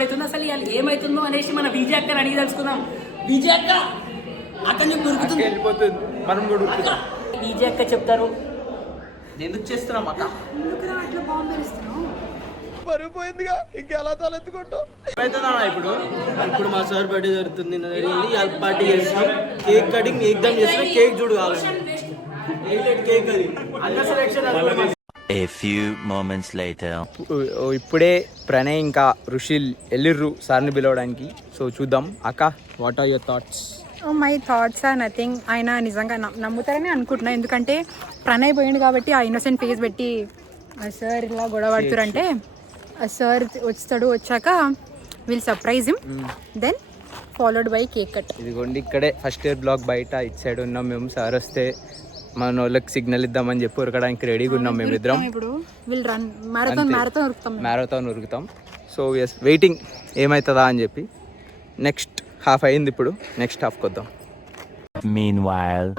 Record అవుతుంది. అసలు ఇవాళ ఏమవుతుందో అనేసి మన విజయ్ అక్కని అడిగి తెలుసుకుందాం. విజయ్ అక్క అతను దొరుకుతుంది వెళ్ళిపోతుంది, మనం కూడా విజయ్ అక్క చెప్తారు. ఎందుకు చేస్తున్నాం అక్క? పడిపోయిందిగా, ఇంకెలా తలెత్తుకుంటాం. ఇప్పుడు మా సార్ బర్త్డే జరుగుతుంది, పార్టీ చేస్తాం. కేక్ కటింగ్ ఎగ్జామ్ చేస్తాం. కేక్ చూడు కావాలి, కేక్ అది అన్న selection. A few moments later. ఇప్పుడే ప్రణయ్ ఇంకా రుషిల్ వెళ్ళిర్రు సార్ని పిలవడానికి. సో చూద్దాం. అక్క, what are your thoughts? My thoughts are nothing. ఆయన నిజంగా నమ్ముతారని అనుకుంటున్నా, ఎందుకంటే ప్రణయ్ పోయింది కాబట్టి ఆ ఇన్నోసెంట్ ఫేస్ పెట్టి సార్ ఇలా గొడవ పడుతురంటే సార్ వచ్చాక will surprise him, then followed by cake cut. ఇదిగోండి, ఇక్కడే ఫస్ట్ ఇయర్ బ్లాక్ బయట ఇటు సైడ్ ఉన్నాం మేము. సార్ వస్తే మన వాళ్ళకి సిగ్నల్ ఇద్దామని చెప్పి ఉరకడానికి రెడీగా ఉన్నాం మేమిద్దరం. ఇప్పుడు విల్ రన్ మ్యారథాన్ ఉరుకుతాం. సో ఎస్, వెయిటింగ్ ఏమవుతుందా అని చెప్పి. నెక్స్ట్ హాఫ్ అయింది, ఇప్పుడు నెక్స్ట్ హాఫ్కి వద్దాం. Meanwhile.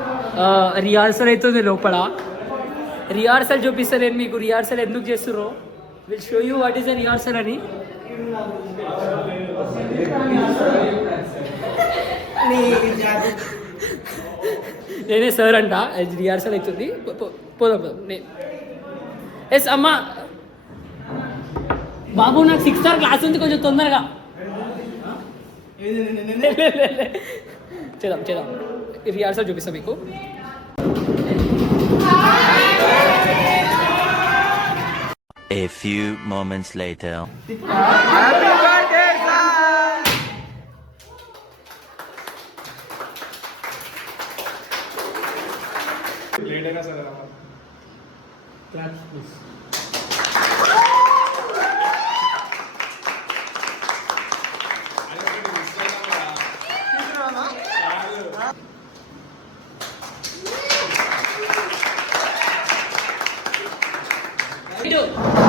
రిహార్సల్ అవుతుంది లోపల. రిహార్సల్ చూపిస్తారు. నేను మీకు రిహార్సల్ ఎందుకు చేస్తుర్రో will show you what is the rehearsal అని. నేనే సార్ అంట, రిహార్సల్ అవుతుంది. పోదాం. ఎస్ అమ్మా బాబు, నాకు 6th hour క్లాస్ ఉంది, కొంచెం తొందరగా చేద్దాం. రిహార్సల్ చూపిస్తాం మీకు. A few moments later. Hey,